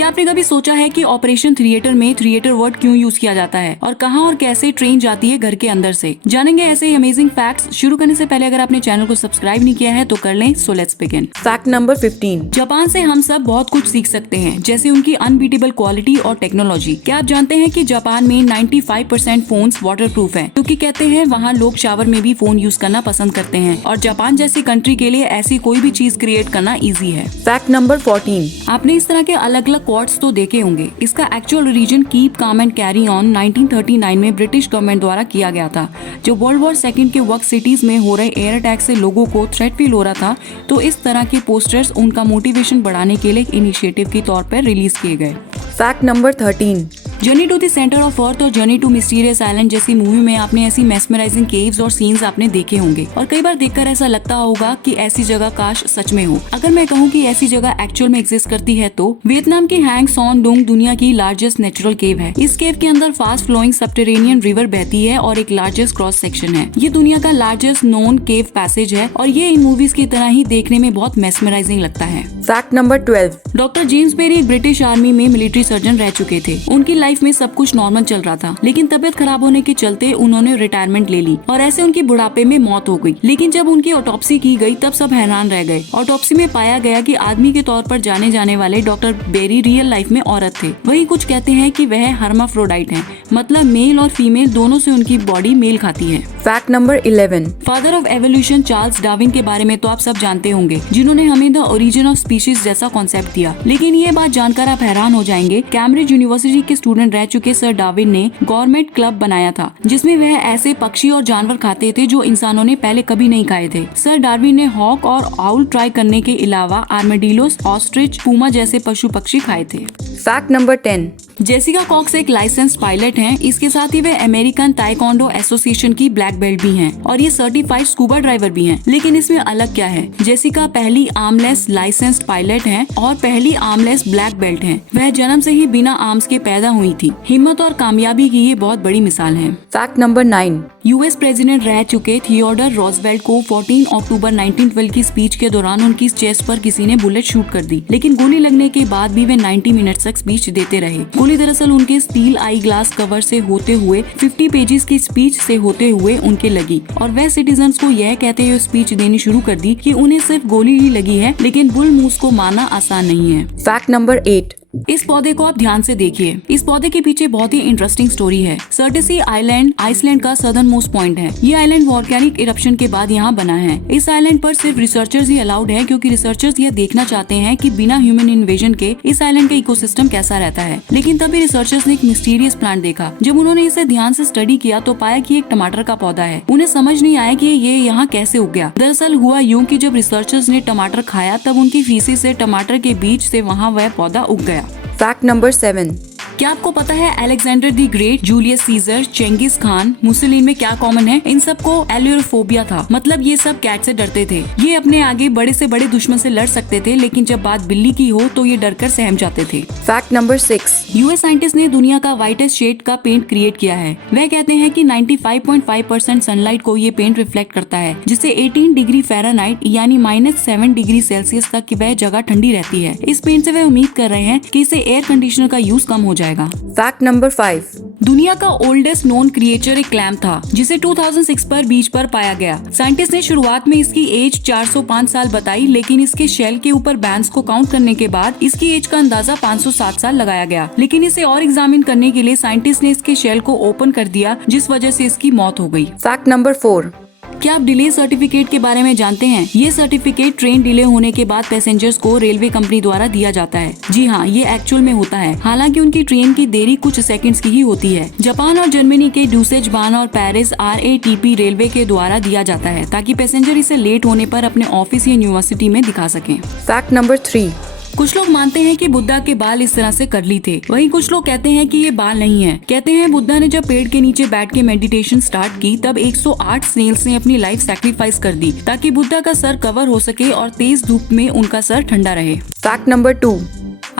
क्या आपने कभी सोचा है कि ऑपरेशन थिएटर में थिएटर वर्ड क्यों यूज किया जाता है और कहां और कैसे ट्रेन जाती है घर के अंदर से? जानेंगे ऐसे ही अमेजिंग फैक्ट्स। शुरू करने से पहले अगर आपने चैनल को सब्सक्राइब नहीं किया है तो कर लें। So let's begin. Fact number 15। Japan से हम सब बहुत कुछ सीख सकते हैं, जैसे उनकी अनबीटेबल क्वालिटी और टेक्नोलॉजी। क्या आप जानते हैं कि जापान में 95% फोन्स वाटरप्रूफ हैं, क्योंकि कहते हैं वहाँ लोग शावर में भी फोन यूज करना पसंद करते हैं और जापान जैसी कंट्री के लिए ऐसी कोई भी चीज क्रिएट करना इजी है। Fact number 14। आपने इस तरह के अलग अलग क्वार्ट्स तो देखे होंगे। इसका actual reason keep calm and carry on 1939 में ब्रिटिश गवर्नमेंट द्वारा किया गया था। जो वर्ल्ड वॉर सेकंड के वक्त सिटीज में हो रहे एयर अटैक से लोगों को थ्रेट फील हो रहा था, तो इस तरह के पोस्टर्स उनका मोटिवेशन बढ़ाने के लिए इनिशिएटिव के तौर पर रिलीज किए गए। Fact number 13। Journey to the centre of earth और जर्नी टू मिस्टीरियस आइलैंड जैसी मूवी में आपने ऐसी मेस्मराइजिंग केव्स और सीन्स आपने देखे होंगे और कई बार देखकर ऐसा लगता होगा कि ऐसी जगह काश सच में हो। अगर मैं कहूँ कि ऐसी जगह एक्चुअल में एग्जिस्ट करती है तो वियतनाम की हैंग सॉन डोंग दुनिया की लार्जेस्ट नेचुरल केव है। इस केव के अंदर फास्ट फ्लोइंग सबटेरेनियन रिवर बहती है और एक लार्जेस्ट क्रॉस सेक्शन है। ये दुनिया का लार्जेस्ट नोन केव पैसेज है और ये इन मूवीज की तरह ही देखने में बहुत मेस्मराइजिंग लगता है। Fact number 12। Doctor James Berry British army में मिलिट्री सर्जन रह चुके थे। उनकी लाइफ में सब कुछ नॉर्मल चल रहा था, लेकिन तबीयत खराब होने के चलते उन्होंने रिटायरमेंट ले ली और ऐसे उनकी बुढ़ापे में मौत हो गई। लेकिन जब उनकी ऑटोप्सी की गई तब सब हैरान रह गए। ऑटोप्सी में पाया गया कि आदमी के तौर पर जाने जाने वाले डॉक्टर बेरी रियल लाइफ में औरत थे। वही कुछ कहते हैं कि वह हर्माफ्रोडाइट हैं, मतलब मेल और फीमेल दोनों से उनकी बॉडी मेल खाती है। Fact number 11। Father of evolution Charles Darwin के बारे में तो आप सब जानते होंगे, जिन्होंने हमें द ओरिजिन ऑफ स्पीशीज जैसा कॉन्सेप्ट दिया। लेकिन ये बात जानकर आप हैरान हो जाएंगे, कैम्ब्रिज यूनिवर्सिटी के स्टूडेंट रह चुके सर डार्विन ने गवर्नमेंट क्लब बनाया था, जिसमें वह ऐसे पक्षी और जानवर खाते थे जो इंसानों ने पहले कभी नहीं खाए थे। सर डार्विन ने हॉक और आउल ट्राई करने के अलावा आर्मेडिलोस, ऑस्ट्रिच, पूमा जैसे पशु पक्षी खाए थे। Fact number 10। जेसिका कॉक्स एक लाइसेंस्ड पायलट हैं। इसके साथ ही वे अमेरिकन ताइक्वांडो एसोसिएशन की ब्लैक बेल्ट भी हैं और ये सर्टिफाइड स्कूबा ड्राइवर भी हैं। लेकिन इसमें अलग क्या है? जेसिका पहली आर्मलेस लाइसेंस्ड पायलट हैं और पहली आर्मलेस ब्लैक बेल्ट हैं। वह जन्म से ही बिना आर्म्स के पैदा हुई थी। हिम्मत और कामयाबी की ये बहुत बड़ी मिसाल है। Fact number 9। यूएस प्रेसिडेंट रह चुके थियोडर रॉजवेल्ट को 14 अक्टूबर 1912 की स्पीच के दौरान उनकी चेस्ट पर किसी ने बुलेट शूट कर दी, लेकिन गोली लगने के बाद भी वे 90 मिनट तक स्पीच देते रहे। गोली दरअसल उनके स्टील आई ग्लास कवर से होते हुए 50 पेजेस की स्पीच से होते हुए उनके लगी और वह सिटीजन्स को यह कहते हुए स्पीच देनी शुरू कर दी कि उन्हें सिर्फ गोली ही लगी है, लेकिन बुल मूस को मारना आसान नहीं है। Fact number 8। इस पौधे को आप ध्यान से देखिए। इस पौधे के पीछे बहुत ही इंटरेस्टिंग स्टोरी है। सर्टेसी आइलैंड आइसलैंड का सदर्न मोस्ट पॉइंट है। ये आइलैंड वॉल्केनिक इरप्शन के बाद यहाँ बना है। इस आइलैंड पर सिर्फ रिसर्चर्स ही अलाउड है, क्योंकि रिसर्चर्स यह देखना चाहते हैं कि बिना ह्यूमन इन्वेजन के इस आइलैंड का इकोसिस्टम कैसा रहता है। लेकिन तभी रिसर्चर्स ने एक मिस्टीरियस प्लांट देखा। जब उन्होंने इसे ध्यान से स्टडी किया तो पाया कि एक टमाटर का पौधा है। उन्हें समझ नहीं आया कि ये यहाँ कैसे उग गया। दरअसल हुआ यूं कि जब रिसर्चर्स ने टमाटर खाया तब उनकी फीसिस से टमाटर के बीज से वहाँ वह पौधा उग गया। Fact number 7। क्या आपको पता है Alexander the great, Julius Caesar, Chengiz Khan, Mussolini में क्या कॉमन है? इन सबको एल्यूरोफोबिया था, मतलब ये सब कैट से डरते थे। ये अपने आगे बड़े से बड़े दुश्मन से लड़ सकते थे, लेकिन जब बात बिल्ली की हो तो ये डरकर सहम जाते थे। Fact number 6। यूएस साइंटिस्ट ने दुनिया का व्हाइटेस्ट शेड का पेंट क्रिएट किया है। वह कहते हैं कि 95.5% सनलाइट को ये पेंट रिफ्लेक्ट करता है, जिससे 18 डिग्री फ़ारेनहाइट यानी -7 डिग्री सेल्सियस तक की वह जगह ठंडी रहती है। इस पेंट से वह उम्मीद कर रहे हैं कि इससे एयर कंडीशनर का यूज कम हो जाएगा। Fact number 5। दुनिया का ओल्डेस्ट नोन क्रिएचर एक क्लैम था, जिसे 2006 पर बीच पर पाया गया। साइंटिस्ट ने शुरुआत में इसकी एज 405 साल बताई, लेकिन इसके शेल के ऊपर बैंड्स को काउंट करने के बाद इसकी एज का अंदाजा 507 साल लगाया गया। लेकिन इसे और एग्जामिन करने के लिए साइंटिस्ट ने इसके शेल को ओपन कर दिया, जिस वजह से इसकी मौत हो गई। Fact number 4। क्या आप डिले सर्टिफिकेट के बारे में जानते हैं? ये सर्टिफिकेट ट्रेन डिले होने के बाद पैसेंजर्स को रेलवे कंपनी द्वारा दिया जाता है। जी हाँ, ये एक्चुअल में होता है। हालांकि उनकी ट्रेन की देरी कुछ सेकंड्स की ही होती है। जापान और जर्मनी के ड्यूसेज बान और पेरिस RATP रेलवे के द्वारा दिया जाता है, ताकि पैसेंजर इसे लेट होने पर अपने ऑफिस या यूनिवर्सिटी में दिखा सकें। Fact number 3। कुछ लोग मानते हैं कि बुद्धा के बाल इस तरह से कर्ली थे, वहीं कुछ लोग कहते हैं कि ये बाल नहीं है। कहते हैं बुद्धा ने जब पेड़ के नीचे बैठ के मेडिटेशन स्टार्ट की तब 108 स्नेल्स ने अपनी लाइफ सैक्रिफाइस कर दी, ताकि बुद्धा का सर कवर हो सके और तेज धूप में उनका सर ठंडा रहे। Fact number 2।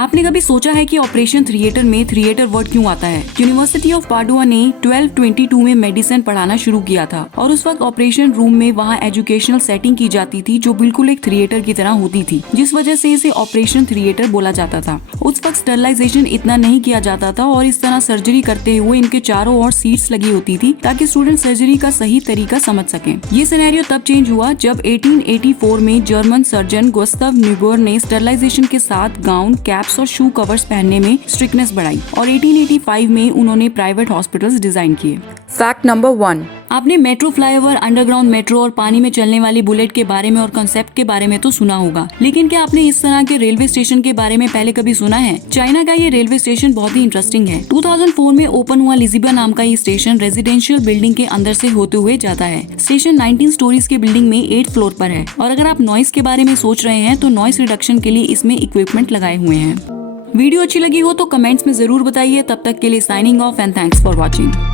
आपने कभी सोचा है कि ऑपरेशन थिएटर में थिएटर वर्ड क्यों आता है? यूनिवर्सिटी ऑफ पाडुआ ने 1222 में मेडिसिन पढ़ाना शुरू किया था और उस वक्त ऑपरेशन रूम में वहाँ एजुकेशनल सेटिंग की जाती थी जो बिल्कुल एक थिएटर की तरह होती थी, जिस वजह से इसे ऑपरेशन थिएटर बोला जाता था। उस वक्त स्टरलाइजेशन इतना नहीं किया जाता था और इस तरह सर्जरी करते हुए इनके चारों ओर सीट्स लगी होती थी ताकि स्टूडेंट सर्जरी का सही तरीका समझ सकें। ये सिनेरियो तब चेंज हुआ जब 1884 में जर्मन सर्जन गुस्ताव न्यूबर्र ने स्टरलाइजेशन के साथ गाउन, कैप्स और शू कवर्स पहनने में स्ट्रिक्टनेस बढ़ाई और 1885 में उन्होंने प्राइवेट हॉस्पिटल्स डिजाइन किए। Fact number 1. आपने मेट्रो, फ्लाईओवर, अंडरग्राउंड मेट्रो और पानी में चलने वाली बुलेट के बारे में और कंसेप्ट के बारे में तो सुना होगा, लेकिन क्या आपने इस तरह के रेलवे स्टेशन के बारे में पहले कभी सुना है? चाइना का ये रेलवे स्टेशन बहुत ही इंटरेस्टिंग है। 2004 में ओपन हुआ लिजिबा नाम का ये स्टेशन रेजिडेंशियल बिल्डिंग के अंदर से होते हुए जाता है। स्टेशन 19 स्टोरीज के बिल्डिंग में 8th फ्लोर पर है और अगर आप नॉइस के बारे में सोच रहे हैं तो नॉइस रिडक्शन के लिए इसमें इक्विपमेंट लगाए हुए हैं। वीडियो अच्छी लगी हो तो कमेंट्स में जरूर बताइए। तब तक के लिए signing off and thanks for watching.